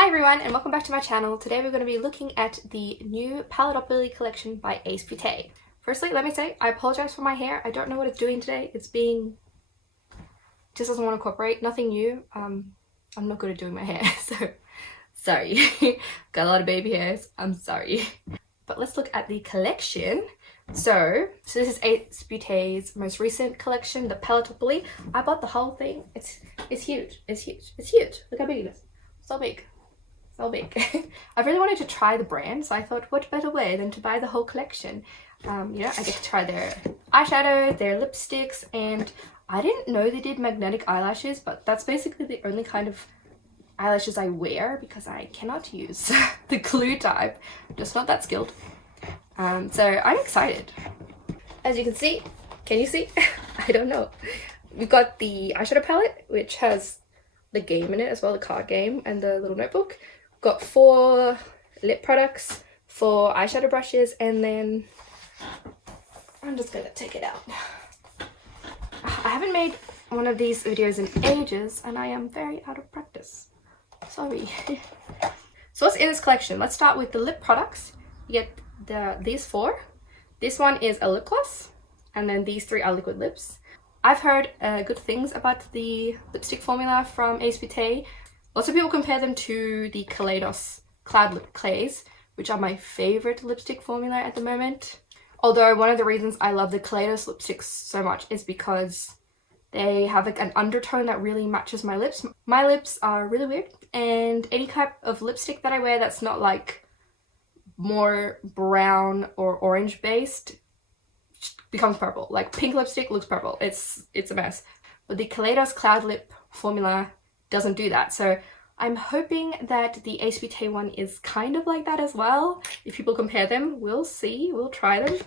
Hi everyone and welcome back to my channel. Today we're going to be looking at the new Paletteopoly collection by Beaute. Firstly, let me say I apologize for my hair. I don't know what it's doing today. Just doesn't want to cooperate. Nothing new. I'm not good at doing my hair, so sorry. Got a lot of baby hairs. I'm sorry. But let's look at the collection. So this is Beaute's most recent collection, the Paletteopoly. I bought the whole thing. It's huge. It's huge. It's huge. Look how big it is. So big. So big. I really wanted to try the brand, so I thought what better way than to buy the whole collection. I get to try their eyeshadow, their lipsticks, and I didn't know they did magnetic eyelashes, but that's basically the only kind of eyelashes I wear because I cannot use the glue type. Just not that skilled. So I'm excited. As you can see, can you see? I don't know. We've got the eyeshadow palette, which has the game in it as well, the card game and the little notebook. Got 4 lip products, 4 eyeshadow brushes, and then I'm just gonna take it out. I haven't made one of these videos in ages and I am very out of practice. Sorry. So what's in this collection? Let's start with the lip products. You get these 4. This one is a lip gloss, and then these 3 are liquid lips. I've heard good things about the lipstick formula from Beaute. Lots of people compare them to the Kaleidos Cloud Lip Clays, which are my favorite lipstick formula at the moment. Although one of the reasons I love the Kaleidos lipsticks so much is because they have like an undertone that really matches my lips. My lips are really weird, and any type of lipstick that I wear that's not like more brown or orange based becomes purple. Like pink lipstick looks purple. It's a mess. But the Kaleidos Cloud Lip formula doesn't do that. So I'm hoping that the Beaute one is kind of like that as well. If people compare them, we'll see. We'll try them.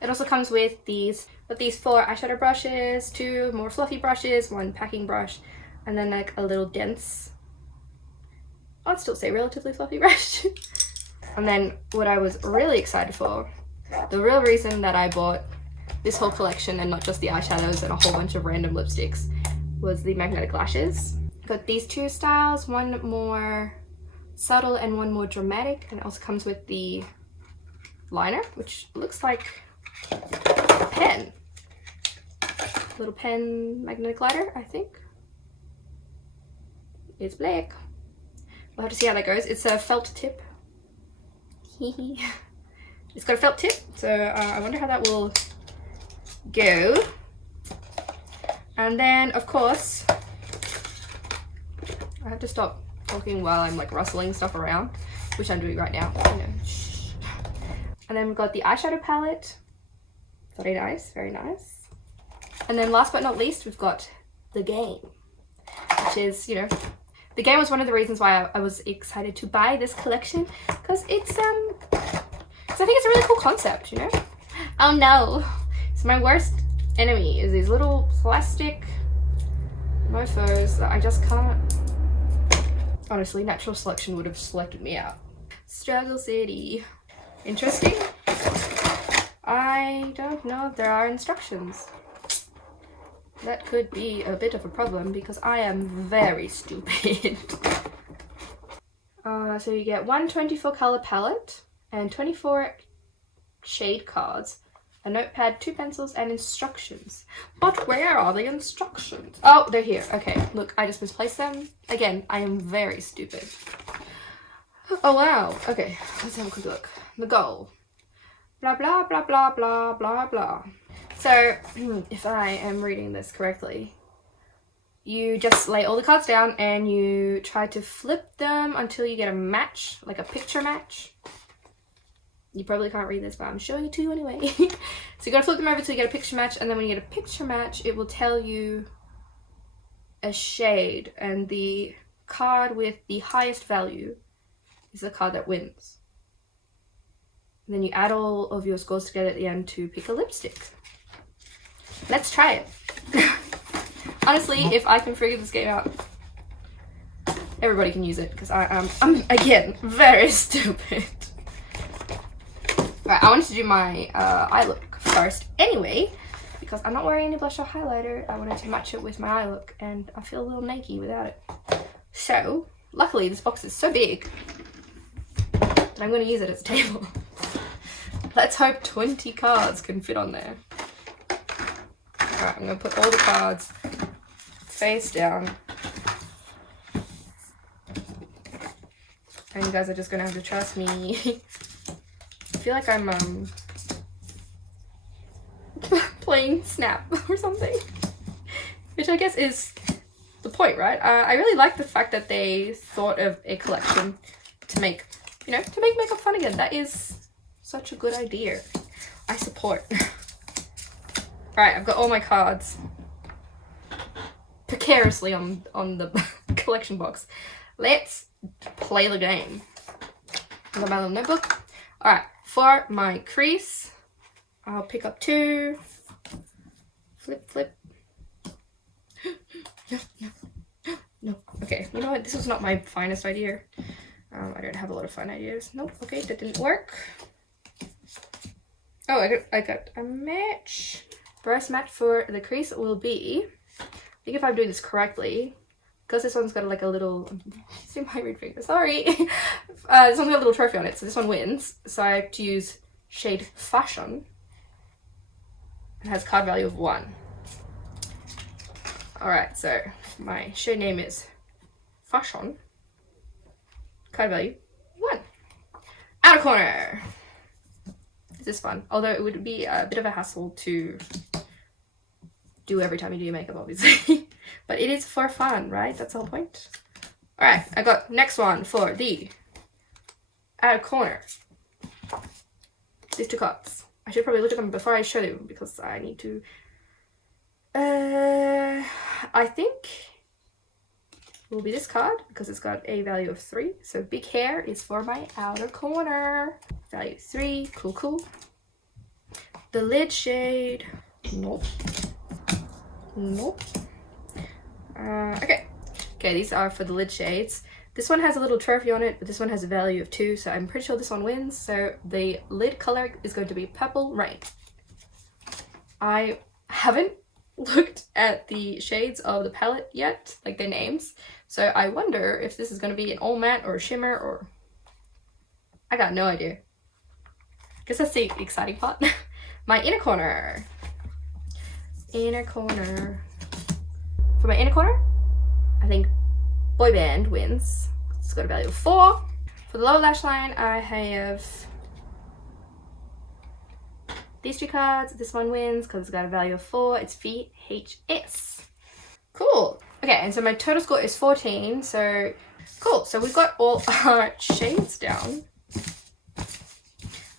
It also comes with these 4 eyeshadow brushes, 2 more fluffy brushes, 1 packing brush, and then like a little dense, I'd still say relatively fluffy brush. And then what I was really excited for, the real reason that I bought this whole collection and not just the eyeshadows and a whole bunch of random lipsticks, was the magnetic lashes. Got these 2 styles, one more subtle and one more dramatic, and it also comes with the liner, which looks like a pen. Little pen magnetic liner, I think. It's black. We'll have to see how that goes. It's a felt tip. It's got a felt tip, so I wonder how that will go. And then, of course, I have to stop talking while I'm like rustling stuff around, which I'm doing right now. You know. And then we've got the eyeshadow palette. Very nice, very nice. And then last but not least, we've got the game, which is, you know, the game was one of the reasons why I was excited to buy this collection, because it's I think it's a really cool concept, you know? Oh no! So my worst enemy is these little plastic mofos that I just can't. Honestly, natural selection would have selected me out. Struggle City. Interesting. I don't know if there are instructions. That could be a bit of a problem because I am very stupid. So you get 1 24 color palette and 24 shade cards, a notepad, 2 pencils, and instructions. But where are the instructions? Oh, they're here. Okay, look, I just misplaced them. Again, I am very stupid. Oh wow. Okay, let's have a quick look. The goal. Blah, blah, blah, blah, blah, blah, blah. So, if I am reading this correctly, you just lay all the cards down and you try to flip them until you get a match, like a picture match. You probably can't read this, but I'm showing it to you anyway. So you gotta flip them over until you get a picture match, and then when you get a picture match, it will tell you a shade, and the card with the highest value is the card that wins. And then you add all of your scores together at the end to pick a lipstick. Let's try it. Honestly, if I can figure this game out, everybody can use it, because I'm again very stupid. Right, I wanted to do my eye look first anyway, because I'm not wearing any blush or highlighter. I wanted to match it with my eye look, and I feel a little naked without it. So, Luckily, this box is so big that I'm going to use it as a table. Let's hope 20 cards can fit on there. Alright, I'm going to put all the cards face down. And you guys are just going to have to trust me. I feel like I'm playing Snap or something. Which I guess is the point, right? I really like the fact that they thought of a collection to make, you know, to make makeup fun again. That is such a good idea. I support. Alright, I've got all my cards precariously on the collection box. Let's play the game. I've got my little notebook. Alright, for my crease, I'll pick up 2. Flip, flip. No. Okay, you know what? This was not my finest idea. I don't have a lot of fun ideas. Nope. Okay, that didn't work. Oh, I got a match. First match for the crease will be, I think if I'm doing this correctly, because this one's got like a little, see my red finger, sorry. This one's got a little trophy on it, so this one wins. So I have to use shade Fashion. It has card value of 1. Alright, so my shade name is Fashion. Card value 1. Outer corner. This is fun, although it would be a bit of a hassle to do every time you do your makeup, obviously. But it is for fun, right? That's the whole point. Alright, I got next one for the outer corner. These 2 cards. I should probably look at them before I show them because I need to. I think it will be this card because it's got a value of 3. So big hair is for my outer corner. Value 3. Cool, cool. The lid shade. Nope. Nope. Okay. Okay, these are for the lid shades. This one has a little trophy on it, but this one has a value of 2, so I'm pretty sure this one wins. So the lid color is going to be Purple Rain. I haven't looked at the shades of the palette yet, like their names. So I wonder if this is going to be an all matte or a shimmer or... I got no idea. Guess that's the exciting part. My inner corner. Inner corner. For my inner corner, I think Boy Band wins. It's got a value of 4. For the lower lash line, I have these 2 cards. This one wins because it's got a value of 4. It's VHS. Cool. Okay, and so my total score is 14. So cool. So we've got all our shades down.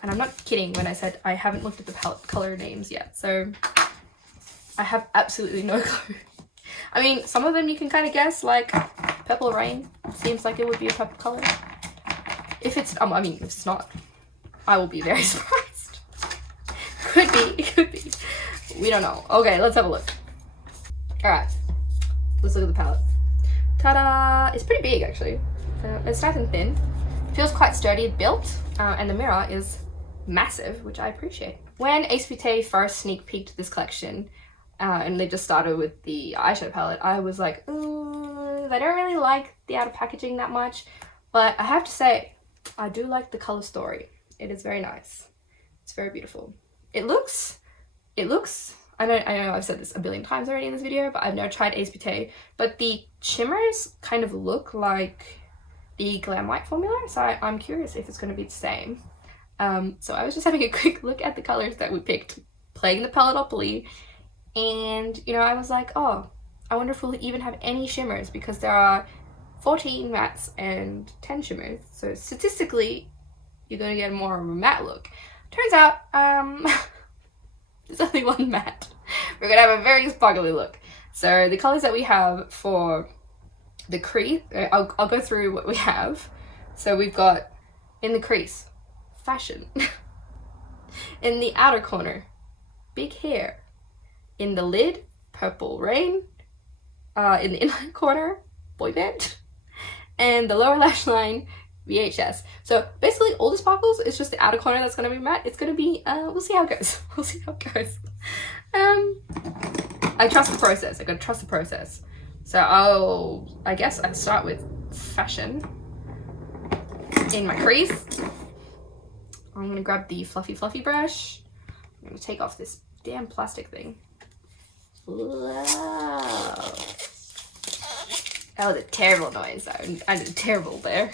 And I'm not kidding when I said I haven't looked at the palette color names yet. So I have absolutely no clue. I mean, some of them you can kind of guess, like Purple Rain seems like it would be a purple color. If it's, I mean, if it's not, I will be very surprised. Could be, it could be. We don't know. Okay, let's have a look. Alright, let's look at the palette. Ta-da! It's pretty big, actually. It's nice and thin. It feels quite sturdy built, and the mirror is massive, which I appreciate. When Ace Beaute first sneak peeked this collection, and they just started with the eyeshadow palette, I was like, ooh, I don't really like the outer packaging that much. But I have to say, I do like the color story. It is very nice. It's very beautiful. It looks, I know I've said this a billion times already in this video, but I've never tried Ace Beaute. But the shimmers kind of look like the Glam White formula, so I'm curious if it's going to be the same. So I was just having a quick look at the colors that we picked, playing the Paletteopoly. And, you know, I was like, oh, I wonder if we'll even have any shimmers because there are 14 mattes and 10 shimmers. So statistically, you're going to get more of a matte look. Turns out, there's only 1 matte. We're going to have a very sparkly look. So the colors that we have for the crease, I'll go through what we have. So we've got in the crease, Fashion. In the outer corner, Big Hair. In the lid, Purple Rain. In the inner corner, Boy Band. And the lower lash line, VHS. So basically all the sparkles is just the outer corner that's going to be matte. It's going to be, we'll see how it goes. We'll see how it goes. I trust the process. I got to trust the process. So I guess I'll start with Fashion in my crease. I'm gonna grab the fluffy brush. I'm gonna take off this damn plastic thing. Wow. That was a terrible noise. I did terrible there.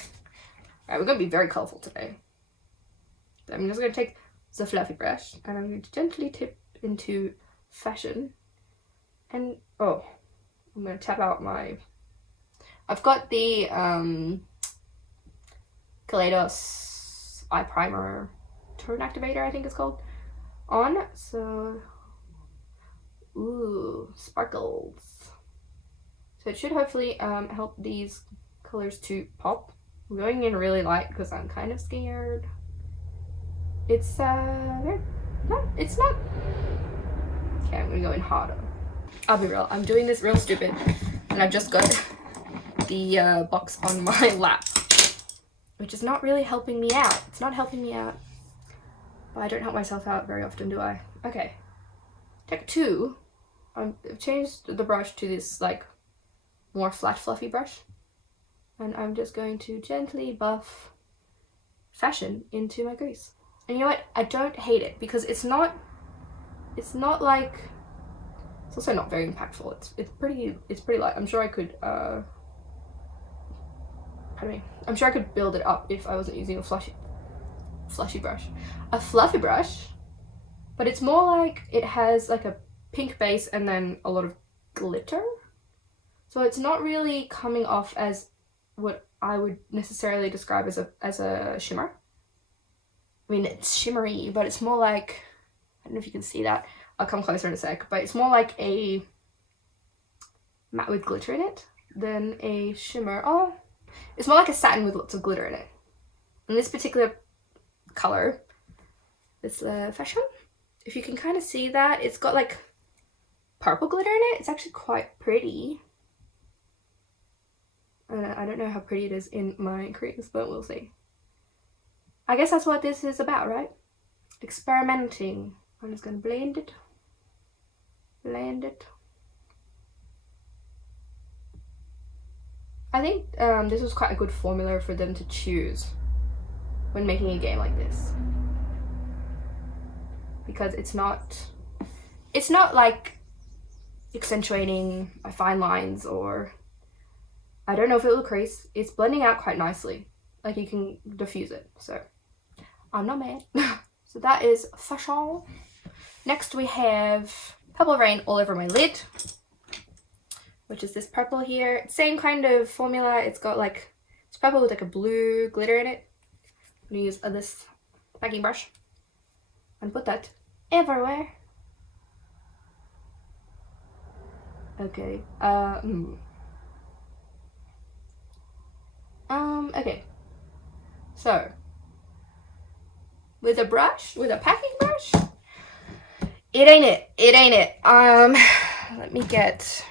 Alright, we're gonna be very colorful today. So I'm just gonna take the fluffy brush and I'm going to gently tip into Fashion. And oh, I'm gonna tap out my. I've got the Kaleidos eye primer tone activator, I think it's called, on. So, ooh, sparkles. So it should hopefully help these colors to pop. I'm going in really light because I'm kind of scared. It's no, it's not. Okay, I'm gonna go in harder. I'll be real, I'm doing this real stupid and I've just got the box on my lap, which is not really helping me out. It's not helping me out. But I don't help myself out very often, do I? Okay. Take 2. I've changed the brush to this like more flat fluffy brush. And I'm just going to gently buff Fashion into my crease. And you know what? I don't hate it because it's not like, it's also not very impactful. It's pretty light. I'm sure I could I'm sure I could build it up if I wasn't using a fluffy brush. A fluffy brush, but it's more like it has like a pink base and then a lot of glitter. So it's not really coming off as what I would necessarily describe as a shimmer. I mean, it's shimmery, but it's more like, I don't know if you can see that. I'll come closer in a sec, but it's more like a matte with glitter in it than a shimmer. Oh, it's more like a satin with lots of glitter in it. And this particular color, this Fashion, if you can kind of see that, it's got like purple glitter in it. It's actually quite pretty. I don't know how pretty it is in my crease, but we'll see. I guess that's what this is about, right? Experimenting. I'm just gonna blend it. Blend it. I think this was quite a good formula for them to choose when making a game like this. Because it's not like accentuating my fine lines, or I don't know if it will crease. It's blending out quite nicely. Like you can diffuse it, so I'm not mad. So that is Fashion. Next we have Purple Rain all over my lid, which is this purple here. Same kind of formula. It's got like, it's purple with like a blue glitter in it. I'm gonna use this packing brush and put that everywhere. Okay. Okay. So, with a brush, with a packing brush, it ain't it. It ain't it. Let me get.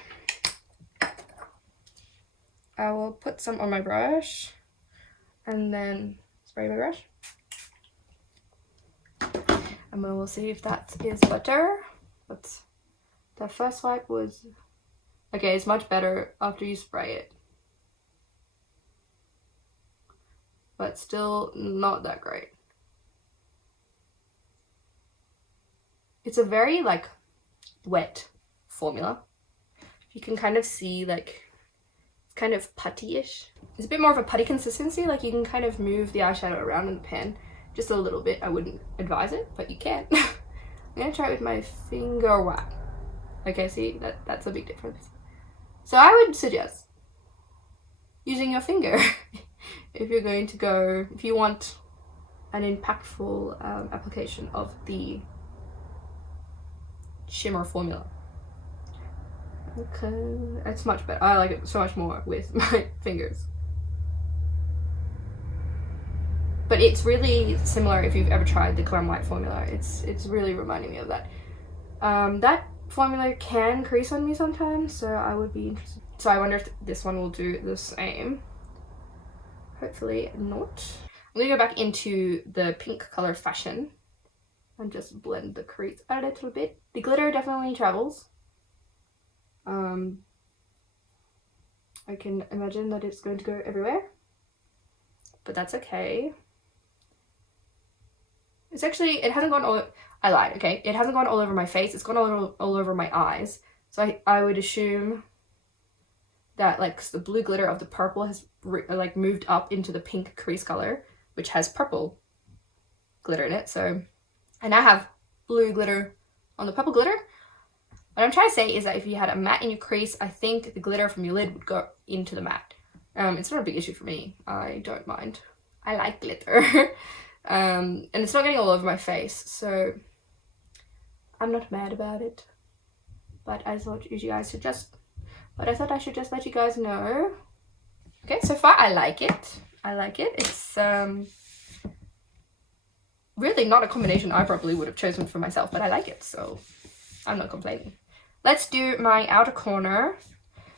I will put some on my brush, and then spray my brush, and we will see if that is better. But the first wipe was okay. It's much better after you spray it, but still not that great. It's a very like wet formula. You can kind of see like it's kind of putty-ish. It's a bit more of a putty consistency. Like you can kind of move the eyeshadow around in the pen just a little bit. I wouldn't advise it, but you can. I'm gonna try it with my finger wipe. Okay, see that's a big difference. So I would suggest using your finger if you're going to go, if you want an impactful application of the shimmer formula. Okay, it's much better. I like it so much more with my fingers. But it's really similar if you've ever tried the Clam White formula. It's really reminding me of that. That formula can crease on me sometimes, so I would be interested. So I wonder if this one will do the same. Hopefully not. I'm gonna go back into the pink color Fashion and just blend the crease a little bit. The glitter definitely travels. I can imagine that it's going to go everywhere, but that's okay. It's actually, it hasn't gone all, I lied, okay? It hasn't gone all over my face, it's gone all over my eyes. So I would assume that like the blue glitter of the purple has like moved up into the pink crease color, which has purple glitter in it. So I now have blue glitter on the purple glitter. What I'm trying to say is that if you had a matte in your crease, I think the glitter from your lid would go into the matte. It's not a big issue for me. I don't mind. I like glitter. And it's not getting all over my face, so I'm not mad about it. But I thought I should just let you guys know. Okay, so far I like it. It's really not a combination I probably would have chosen for myself, but I like it, so I'm not complaining. Let's do my outer corner.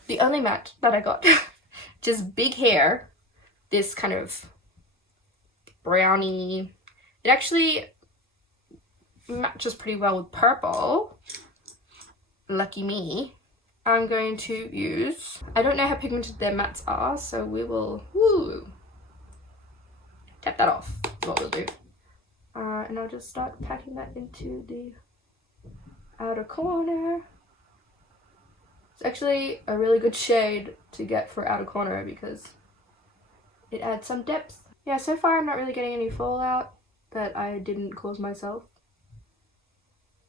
The only matte that I got, just big hair. This kind of brownie. It actually matches pretty well with purple. Lucky me. I'm going to use, I don't know how pigmented their mattes are, so we will tap that off, is what we'll do. And I'll just start packing that into the outer corner. It's actually a really good shade to get for outer corner because it adds some depth. Yeah, so far I'm not really getting any fallout that I didn't cause myself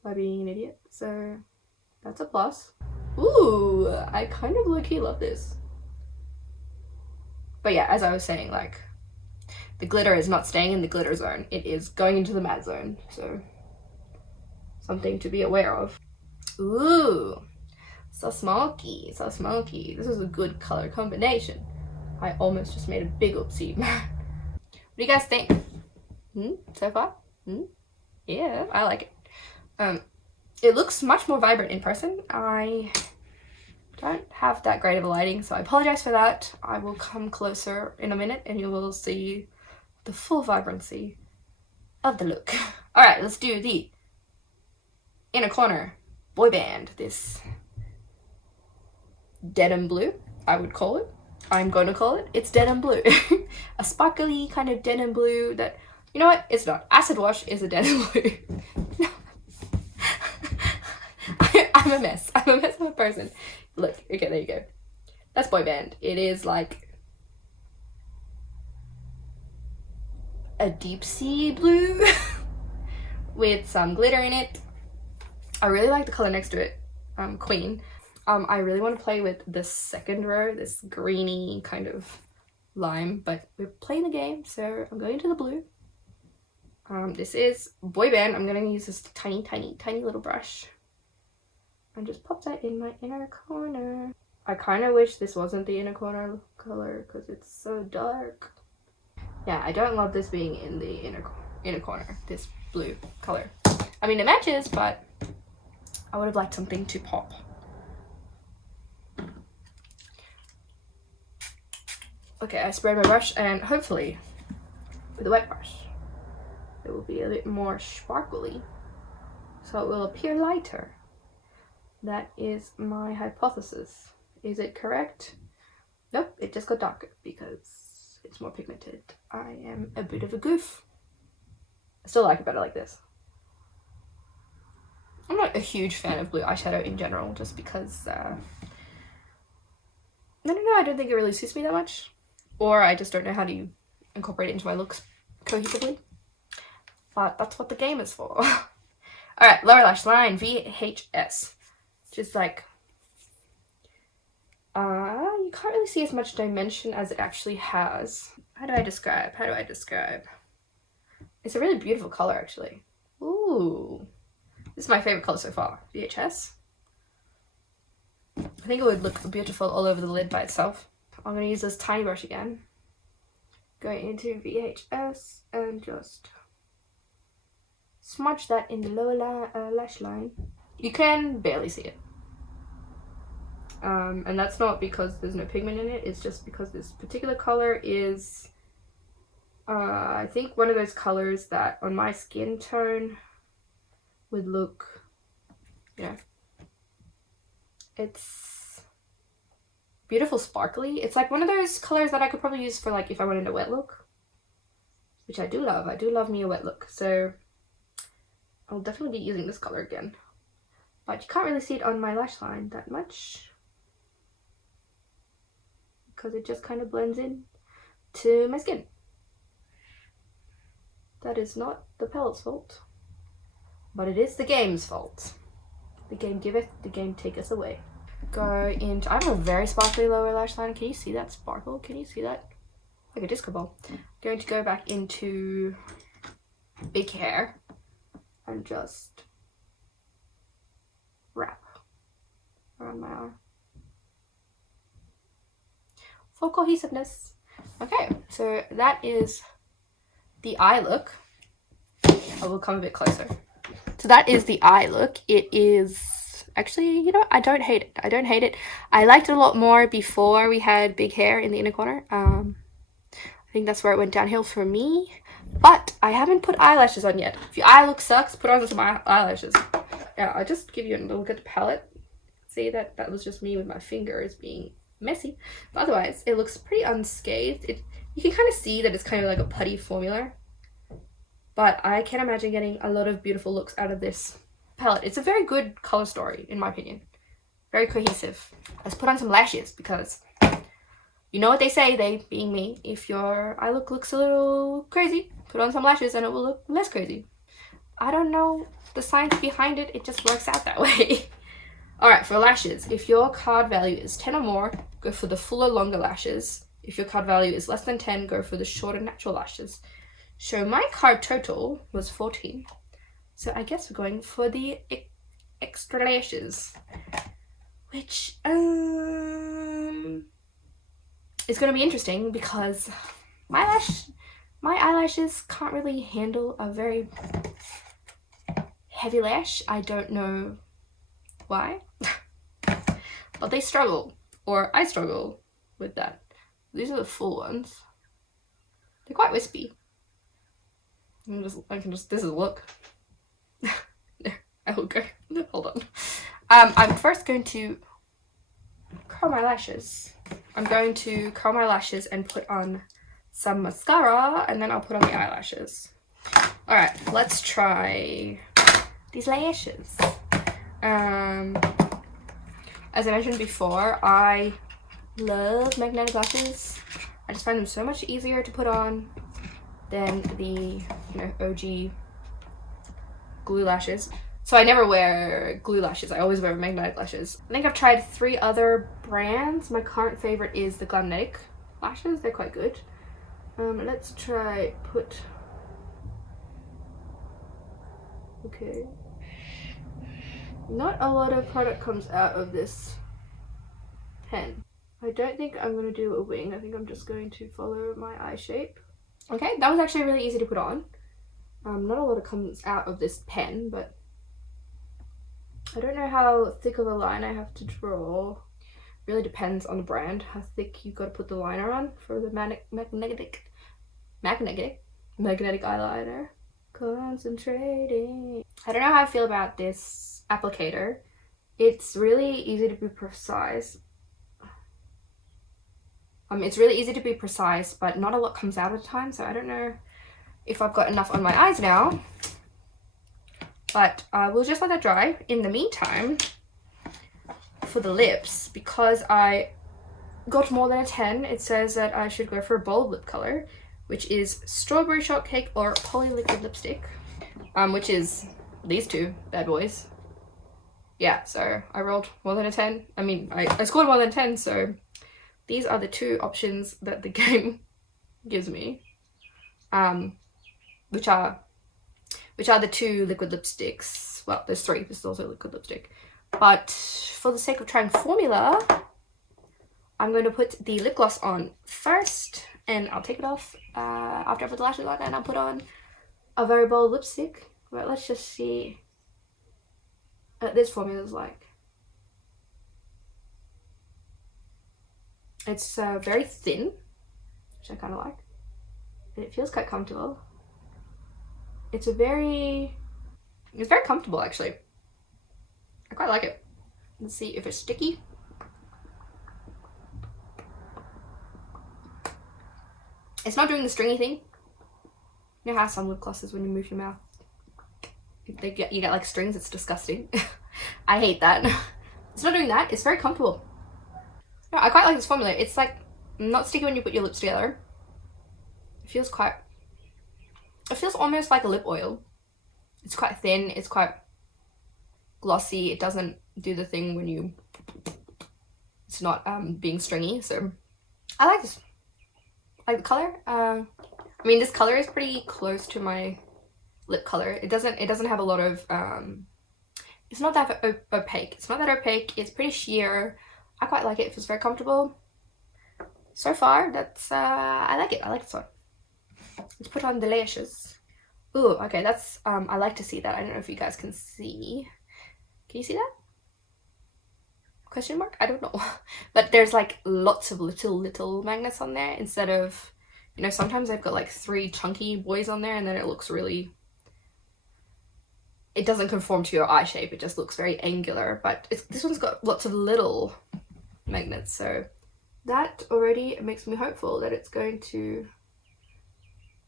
by being an idiot, so that's a plus. Ooh, I kind of low-key love this. But yeah, as I was saying, like, the glitter is not staying in the glitter zone. It is going into the matte zone, so something to be aware of. Ooh, so smoky, so smoky. This is a good color combination. I almost just made a big oopsie. What do you guys think? So far? Yeah, I like it. It looks much more vibrant in person. I don't have that great of a lighting, so I apologize for that. I will come closer in a minute and you will see the full vibrancy of the look. All right, let's do the inner corner boy band. This denim blue, I would call it. I'm going to call it. It's denim blue. A sparkly kind of denim blue that, you know what? It's not. Acid wash is a denim blue. No. I'm a mess. I'm a mess of a person. Look, okay, there you go. That's boy band. It is like a deep sea blue with some glitter in it. I really like the color next to it, Queen. I really want to play with the second row, this greeny kind of lime, but we're playing the game, so I'm going to the blue. This is boy band. I'm going to use this tiny little brush and just pop that in my inner corner. I kind of wish this wasn't the inner corner color because it's so dark. Yeah, I don't love this being in the inner corner, this blue color. I mean, it matches, but I would have liked something to pop. Okay, I sprayed my brush, and hopefully with a wet brush it will be a bit more sparkly, so it will appear lighter. That is my hypothesis. Is it correct? Nope, it just got darker because it's more pigmented. I am a bit of a goof. I still like it better like this. I'm not a huge fan of blue eyeshadow in general, just because I don't know, I don't think it really suits me that much, or I just don't know how to incorporate it into my looks cohesively, but that's what the game is for. Alright, lower lash line, VHS, just like you can't really see as much dimension as it actually has. How do I describe? It's a really beautiful color, actually. Ooh, this is my favorite color so far, VHS. I think it would look beautiful all over the lid by itself. I'm going to use this tiny brush again. Going into VHS and just smudge that in the lower lash line. You can barely see it. And that's not because there's no pigment in it, it's just because this particular color is, I think one of those colors that on my skin tone would look, you know, it's beautiful sparkly. It's like one of those colors that I could probably use for like if I wanted a wet look, which I do love. I do love me a wet look, so I'll definitely be using this color again. But you can't really see it on my lash line that much because it just kind of blends in to my skin. That is not the palette's fault, but it is the game's fault. The game giveth, the game taketh away. Go into, I have a very sparkly lower lash line. Can you see that sparkle? Can you see that? Like a disco ball. Going to go back into big hair and just wrap around my arm for cohesiveness. Okay, so that is the eye look. I will come a bit closer. So that is the eye look. It is actually, you know, I don't hate it. I don't hate it. I liked it a lot more before we had big hair in the inner corner. I think that's where it went downhill for me. But I haven't put eyelashes on yet. If your eye look sucks, put on some eyelashes. Yeah, I'll just give you a look at the palette. See that was just me with my fingers being messy. But otherwise, it looks pretty unscathed. You can kind of see that it's kind of like a putty formula. But I can imagine getting a lot of beautiful looks out of this palette. It's a very good color story, in my opinion. Very cohesive. Let's put on some lashes because you know what they say, they being me. If your eye look looks a little crazy, put on some lashes and it will look less crazy. I don't know the science behind it. It just works out that way. Alright, for lashes, if your card value is 10 or more, go for the fuller, longer lashes. If your card value is less than 10, go for the shorter, natural lashes. So my card total was 14. So I guess we're going for the extra lashes. Which, is going to be interesting because my eyelashes can't really handle a very heavy lash. I don't know why, but they struggle, or I struggle with that. These are the full ones. They're quite wispy. This is a look. There, I will go. Hold on. I'm first going to curl my lashes. I'm going to curl my lashes and put on some mascara, and then I'll put on the eyelashes. Alright, let's try these lashes. As I mentioned before, I love magnetic lashes. I just find them so much easier to put on than the, OG glue lashes. So I never wear glue lashes. I always wear magnetic lashes. I think I've tried 3 other brands. My current favorite is the Glendonic lashes. They're quite good. Let's try okay. Not a lot of product comes out of this pen. I don't think I'm going to do a wing. I think I'm just going to follow my eye shape. Okay, that was actually really easy to put on. Not a lot comes out of this pen, but I don't know how thick of a line I have to draw. Really depends on the brand, how thick you've got to put the liner on for the magnetic eyeliner. Concentrating. I don't know how I feel about this applicator. It's really easy to be precise. It's really easy to be precise, but not a lot comes out at the time, so I don't know if I've got enough on my eyes now. But I will just let that dry. In the meantime, for the lips, because I got more than a 10, it says that I should go for a bold lip color, which is Strawberry Shortcake or Poly-Liquid Lipstick, which is these two bad boys. Yeah, so I rolled more than a 10. I mean, I scored more than 10, so these are the 2 options that the game gives me, which are the 2 liquid lipsticks. Well, there's 3. This is also a liquid lipstick. But for the sake of trying formula, I'm going to put the lip gloss on first, and I'll take it off after I put the lashes on, and I'll put on a very bold lipstick. But let's just see what this formula is like. It's very thin, which I kind of like, and it feels quite comfortable. It's very comfortable, actually. I quite like it. Let's see if it's sticky. It's not doing the stringy thing. You know how some lip glosses, when you move your mouth, you get like strings? It's disgusting. I hate that. It's not doing that. It's very comfortable. No, I quite like this formula. It's like not sticky when you put your lips together. It feels almost like a lip oil. It's quite thin. It's quite glossy. It doesn't do the thing when you, it's not being stringy. So I like this. I like the color. I mean, this color is pretty close to my lip color. It doesn't have a lot of it's not that opaque. It's not that opaque. It's pretty sheer. I quite like it. It feels very comfortable. So far, that's I like it. I like this one. Let's put on the lashes. Ooh, okay, that's I like to see that. I don't know if you guys can see. Can you see that? Question mark? I don't know. But there's like lots of little magnets on there instead of, you know, sometimes they've got like 3 chunky boys on there and then it looks really, it doesn't conform to your eye shape. It just looks very angular, but this one's got lots of little magnets, so that already makes me hopeful that it's going to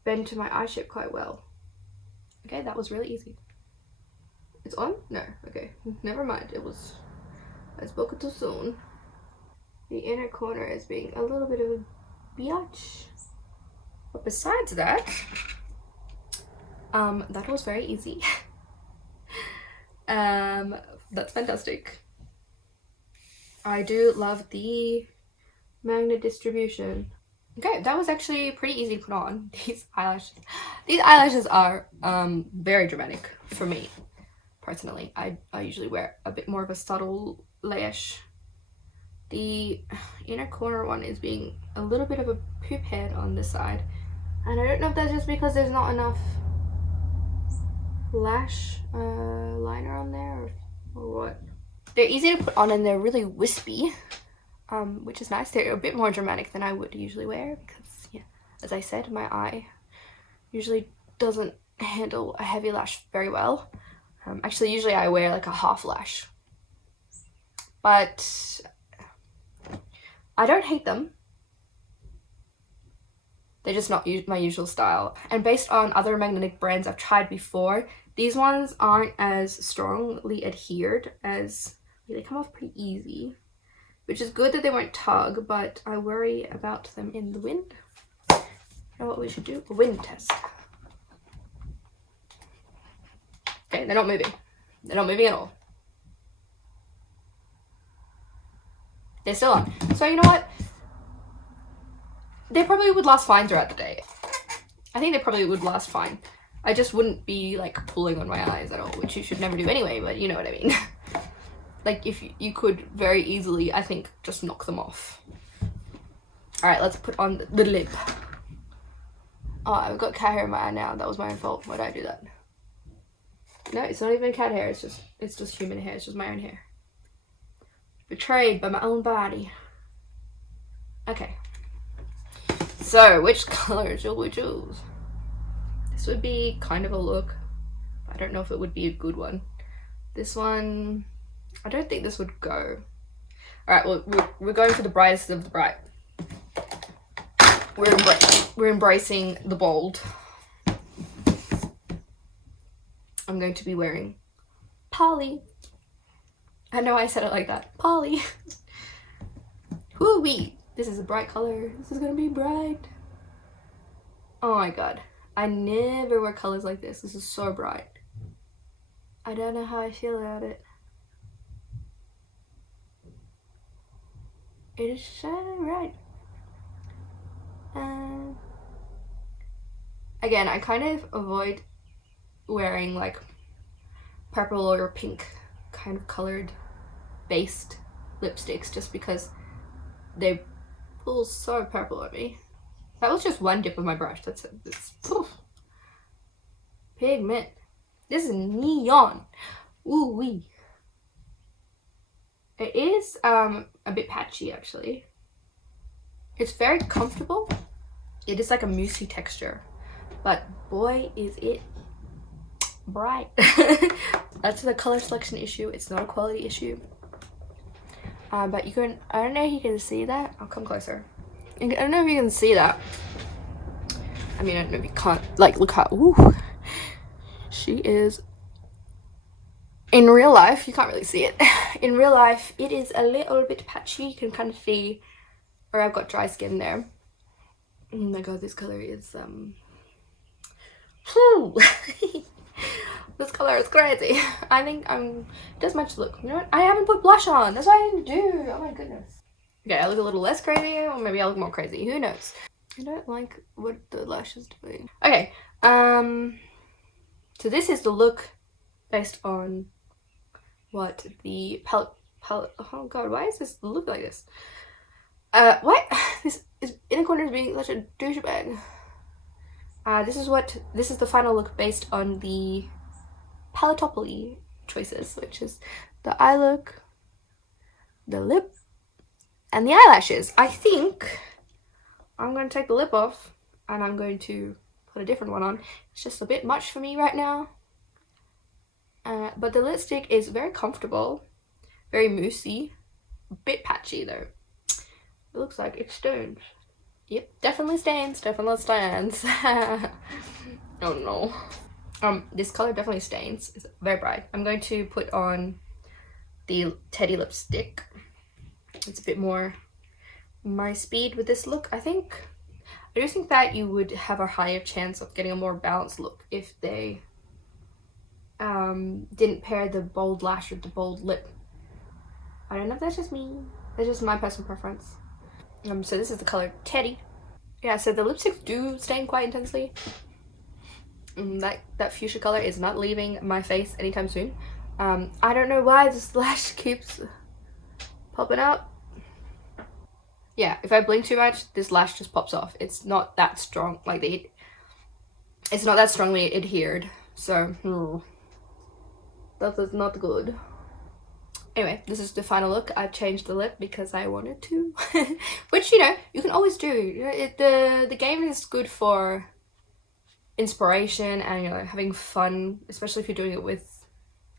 bend to my eye shape quite well. Okay, that was really easy. It's on? No. Okay, never mind. I spoke too soon. The inner corner is being a little bit of a biatch. But besides that, that was very easy. That's fantastic. I do love the magnet distribution. Okay, that was actually pretty easy to put on. These eyelashes are very dramatic for me personally. I usually wear a bit more of a subtle lash. The inner corner one is being a little bit of a poop head on this side, and I don't know if that's just because there's not enough lash liner on there or what. They're easy to put on and they're really wispy, which is nice. They're a bit more dramatic than I would usually wear because, yeah, as I said, my eye usually doesn't handle a heavy lash very well. Actually, usually I wear like a half lash, but I don't hate them. They're just not my usual style. And based on other magnetic brands I've tried before, these ones aren't as strongly adhered as, they come off pretty easy, which is good that they won't tug, but I worry about them in the wind. You know what we should do? A wind test. Okay, they're not moving. They're not moving at all. They're still on. So you know what? They probably would last fine throughout the day. I think they probably would last fine. I just wouldn't be like pulling on my eyes at all, which you should never do anyway, but you know what I mean. Like if you could very easily, I think, just knock them off. Alright, let's put on the lip. Oh, I've got cat hair in my eye now. That was my own fault. Why did I do that? No, it's not even cat hair. It's just human hair. It's just my own hair. Betrayed by my own body. Okay. So, which color shall we choose? This would be kind of a look. I don't know if it would be a good one. This one, I don't think this would go. Alright, well, we're going for the brightest of the bright. We're embracing the bold. I'm going to be wearing Polly. I know I said it like that. Polly. Woo-wee. This is a bright color. This is gonna be bright. Oh my god. I never wear colors like this. This is so bright. I don't know how I feel about it. It is so bright. Again, I kind of avoid wearing like purple or pink kind of colored based lipsticks just because they pull so purple on me. That was just one dip of my brush. That's it. It's poof. Pigment. This is neon. Ooh wee. It is a bit patchy actually. It's very comfortable. It is like a moussey texture, but boy is it bright. That's the color selection issue. It's not a quality issue. But you can, I don't know if you can see that. I'll come closer. I don't know if you can see that, I mean, I don't know if you can't, like, look how, ooh, she is, in real life, you can't really see it. In real life, it is a little bit patchy. You can kind of see where I've got dry skin there. Oh my god, this color is, this color is crazy. I think it does much look. You know what? I haven't put blush on. That's what I didn't do. Oh my goodness. Okay, I look a little less crazy, or maybe I look more crazy. Who knows? I don't like what the lash is doing. Okay, so this is the look based on what the palette. Oh god, why is this look like this? What? This is inner corner is being such a douchebag. This is the final look based on the Paletteopoly choices, which is the eye look, the lip, and the eyelashes. I think I'm going to take the lip off and I'm going to put a different one on. It's just a bit much for me right now. But the lipstick is very comfortable, very moussey, a bit patchy though. It looks like it stains. Yep, definitely stains, definitely stains. Oh no. This color definitely stains. It's very bright. I'm going to put on the Teddy lipstick. It's a bit more my speed with this look, I think. I do think that you would have a higher chance of getting a more balanced look if they didn't pair the bold lash with the bold lip. I don't know if that's just me. That's just my personal preference. So this is the color Teddy. Yeah, so the lipsticks do stain quite intensely. That fuchsia color is not leaving my face anytime soon. I don't know why this lash keeps popping out. Yeah, if I blink too much, this lash just pops off. It's not that strong, like it's not that strongly adhered, so that is not good. Anyway, this is the final look. I've changed the lip because I wanted to, which, you know, you can always do. You know, the game is good for inspiration and, you know, having fun, especially if you're doing it with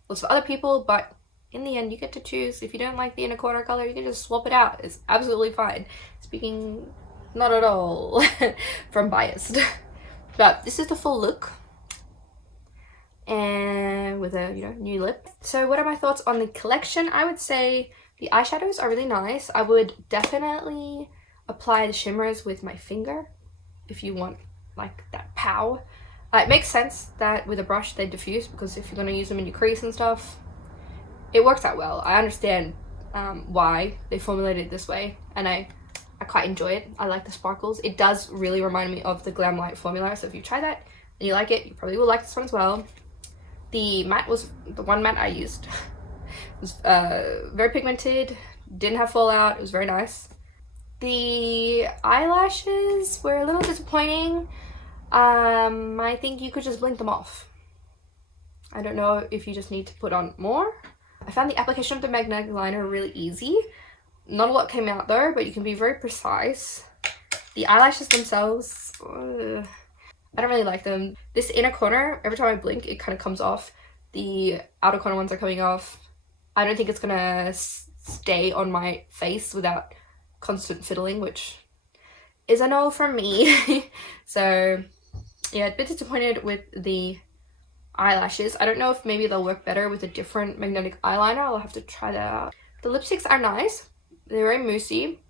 lots of other people, but in the end you get to choose. If you don't like the inner corner color, you can just swap it out. It's absolutely fine. Speaking not at all from biased. But this is the full look, and with a, you know, new lip. So what are my thoughts on the collection? I would say the eyeshadows are really nice. I would definitely apply the shimmers with my finger if you want like that pow. It makes sense that with a brush they diffuse, because if you're going to use them in your crease and stuff, it works out well. I understand why they formulated it this way, and I quite enjoy it. I like the sparkles. It does really remind me of the Glam Light formula, so if you try that and you like it, you probably will like this one as well. The matte was the one matte I used. It was very pigmented, didn't have fallout, it was very nice. The eyelashes were a little disappointing. I think you could just blink them off. I don't know if you just need to put on more. I found the application of the magnetic liner really easy. Not a lot came out though, but you can be very precise. The eyelashes themselves, I don't really like them. This inner corner, every time I blink, it kind of comes off. The outer corner ones are coming off. I don't think it's gonna stay on my face without constant fiddling, which is a no from me. So yeah, a bit disappointed with the eyelashes. I don't know if maybe they'll work better with a different magnetic eyeliner. I'll have to try that out. The lipsticks are nice. They're very moussey.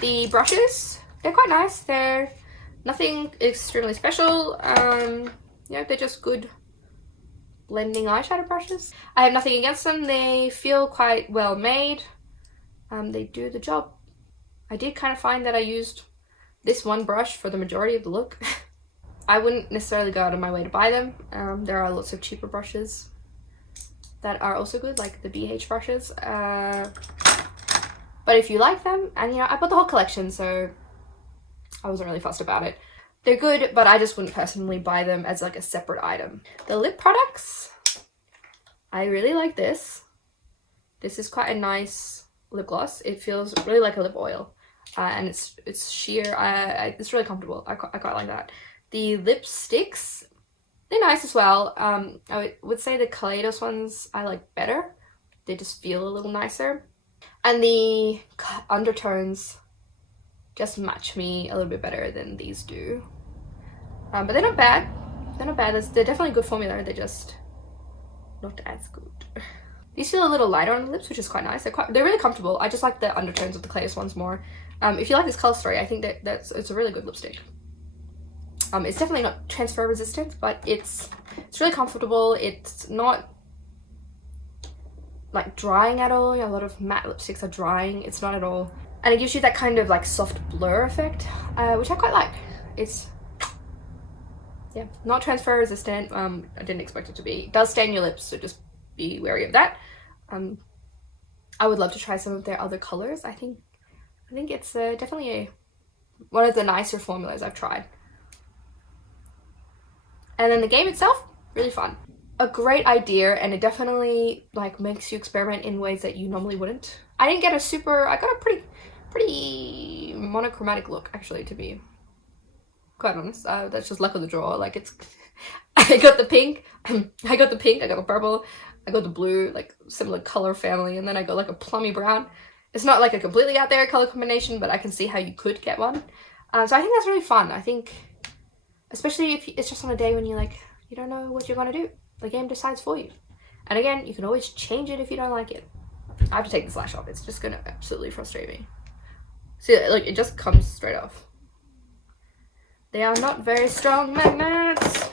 The brushes, they're quite nice. They're nothing extremely special. Yeah, they're just good blending eyeshadow brushes. I have nothing against them. They feel quite well made. They do the job. I did kind of find that I used this one brush for the majority of the look. I wouldn't necessarily go out of my way to buy them. There are lots of cheaper brushes that are also good, like the BH brushes. But if you like them, and you know, I bought the whole collection, so I wasn't really fussed about it. They're good, but I just wouldn't personally buy them as like a separate item. The lip products, I really like this. This is quite a nice lip gloss. It feels really like a lip oil, and it's sheer. It's really comfortable. I quite like that. The lipsticks, they're nice as well. I would say the Kaleidos ones I like better. They just feel a little nicer. And the undertones just match me a little bit better than these do. But they're not bad. They're not bad. They're definitely a good formula. They're just not as good. These feel a little lighter on the lips, which is quite nice. They're really comfortable. I just like the undertones of the Clayus ones more. If you like this color story, I think it's a really good lipstick. It's definitely not transfer resistant, but it's really comfortable. It's not like drying at all. A lot of matte lipsticks are drying. It's not at all. And it gives you that kind of like soft blur effect, which I quite like. It's, yeah, not transfer resistant. I didn't expect it to be. It does stain your lips, so just be wary of that. I would love to try some of their other colors. I think it's definitely one of the nicer formulas I've tried. And then the game itself, really fun. A great idea, and it definitely like makes you experiment in ways that you normally wouldn't. I got a pretty monochromatic look, actually, to be quite honest. That's just luck of the draw. Like, it's I got the pink, I got the purple, I got the blue, like similar color family, and then I got like a plummy brown. It's not like a completely out there color combination, but I can see how you could get one. So I think that's really fun. I think, especially if it's just on a day when you don't know what you're gonna do. The game decides for you. And again, you can always change it if you don't like it. I have to take this lash off. It's just gonna absolutely frustrate me. See, like, it just comes straight off. They are not very strong magnets.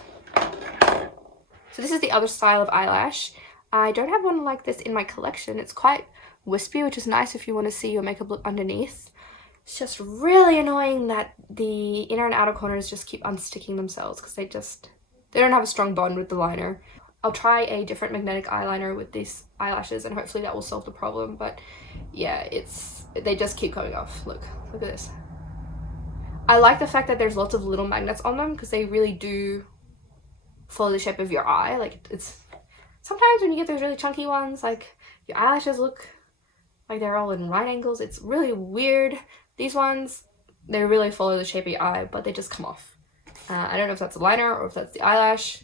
So this is the other style of eyelash. I don't have one like this in my collection. It's quite wispy, which is nice if you want to see your makeup look underneath. It's just really annoying that the inner and outer corners just keep unsticking themselves because they don't have a strong bond with the liner. I'll try a different magnetic eyeliner with these eyelashes and hopefully that will solve the problem. But yeah, they just keep coming off. Look at this. I like the fact that there's lots of little magnets on them because they really do follow the shape of your eye. Like, it's sometimes when you get those really chunky ones, like your eyelashes look like they're all in right angles. It's really weird. These ones, they really follow the shape of your eye, but they just come off. I don't know if that's the liner or if that's the eyelash,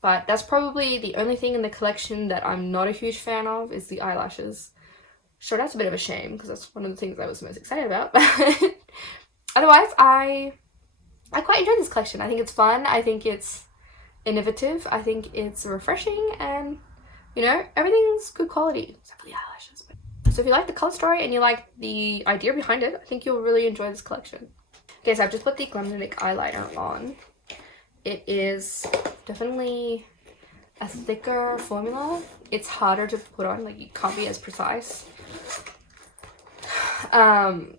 but that's probably the only thing in the collection that I'm not a huge fan of is the eyelashes. Sure, that's a bit of a shame because that's one of the things I was most excited about. But otherwise, I quite enjoyed this collection. I think it's fun. I think it's innovative. I think it's refreshing, and you know, everything's good quality except for the eyelashes. So if you like the color story and you like the idea behind it, I think you'll really enjoy this collection. Okay, so I've just put the Glendonic eyeliner on. It is definitely a thicker formula. It's harder to put on, like you can't be as precise. And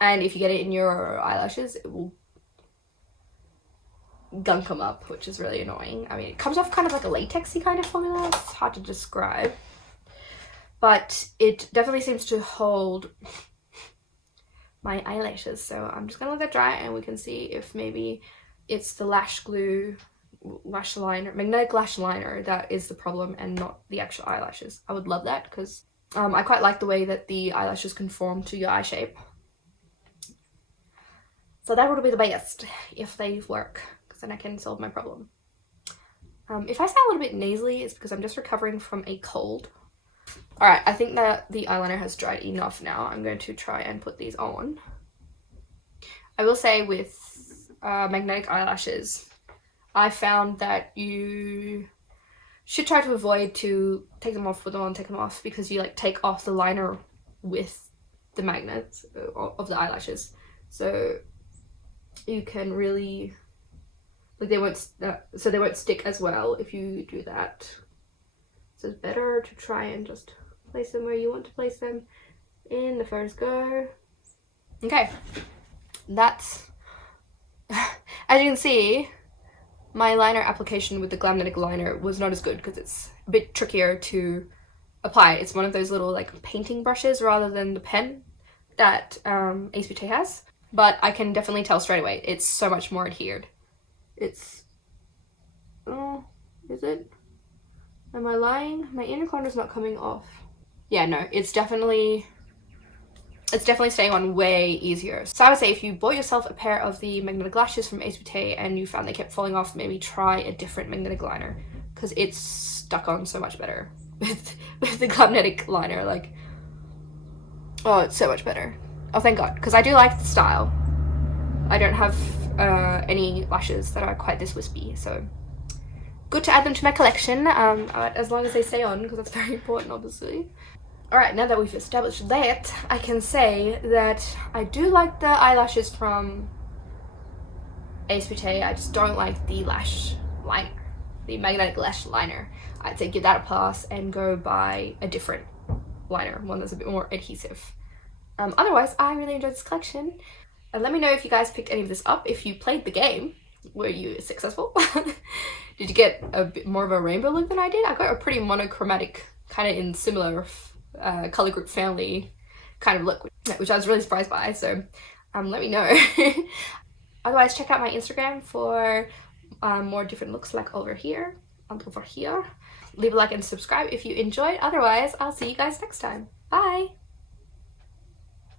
if you get it in your eyelashes, it will gunk them up, which is really annoying. I mean, it comes off kind of like a latexy kind of formula. It's hard to describe. But it definitely seems to hold my eyelashes. So I'm just gonna let that dry and we can see if maybe it's the lash glue, lash liner, magnetic lash liner that is the problem and not the actual eyelashes. I would love that because I quite like the way that the eyelashes conform to your eye shape. So that would be the best if they work, because then I can solve my problem. If I sound a little bit nasally, it's because I'm just recovering from a cold. Alright, I think that the eyeliner has dried enough now. I'm going to try and put these on. I will say with magnetic eyelashes, I found that you should try to avoid to take them off, put them on, take them off, because you like take off the liner with the magnets of the eyelashes. So you can really, like, they won't stick as well if you do that. So it's better to try and just place them where you want to place them in the first go. Okay, that's, as you can see, my liner application with the Glendonic liner was not as good because it's a bit trickier to apply. It's one of those little like painting brushes rather than the pen that Ace Beaute has. But I can definitely tell straight away, it's so much more adhered. It's, oh, is it? Am I lying? My inner corner's not coming off. Yeah, no, it's definitely staying on way easier. So I would say if you bought yourself a pair of the magnetic lashes from Ace Beaute and you found they kept falling off, maybe try a different magnetic liner because it's stuck on so much better with the Glendonic liner. Like, oh, it's so much better. Oh, thank God, because I do like the style. I don't have any lashes that are quite this wispy, so good to add them to my collection, as long as they stay on, because that's very important, obviously. Alright, now that we've established that, I can say that I do like the eyelashes from Ace Beaute. I just don't like the lash liner, the magnetic lash liner. I'd say give that a pass and go buy a different liner, one that's a bit more adhesive. Otherwise, I really enjoyed this collection. Let me know if you guys picked any of this up. If you played the game, were you successful? Did you get a bit more of a rainbow look than I did? I got a pretty monochromatic, kind of in similar color group family kind of look, which I was really surprised by, so let me know. Otherwise, check out my Instagram for more different looks like over here and over here. Leave a like and subscribe if you enjoyed. Otherwise, I'll see you guys next time. Bye!